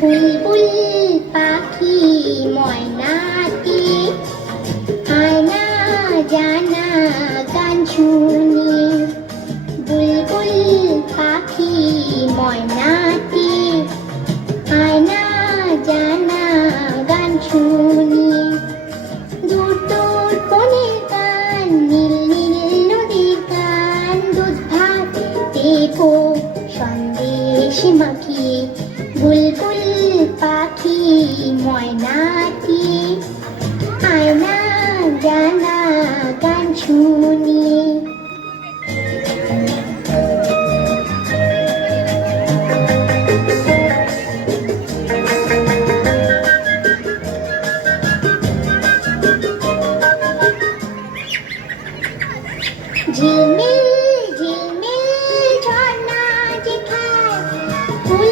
বুলবুল পাখি ময়নাটি আয়না জানা গান শুনি। বুলবুল পাখি ময়নাটি আয়না জানা গান শুনি। দূর দূর বনের গান, নীল নীল নদীর গান, দুধ ভাত দেবো সন্দেশ মাখিয়ে। বুলবুল পাখি ময়নাটি আয়না জানা গান শুনি। ঝিলমিল ঝিলমিল ঝর্ণা যে খায়, ফুল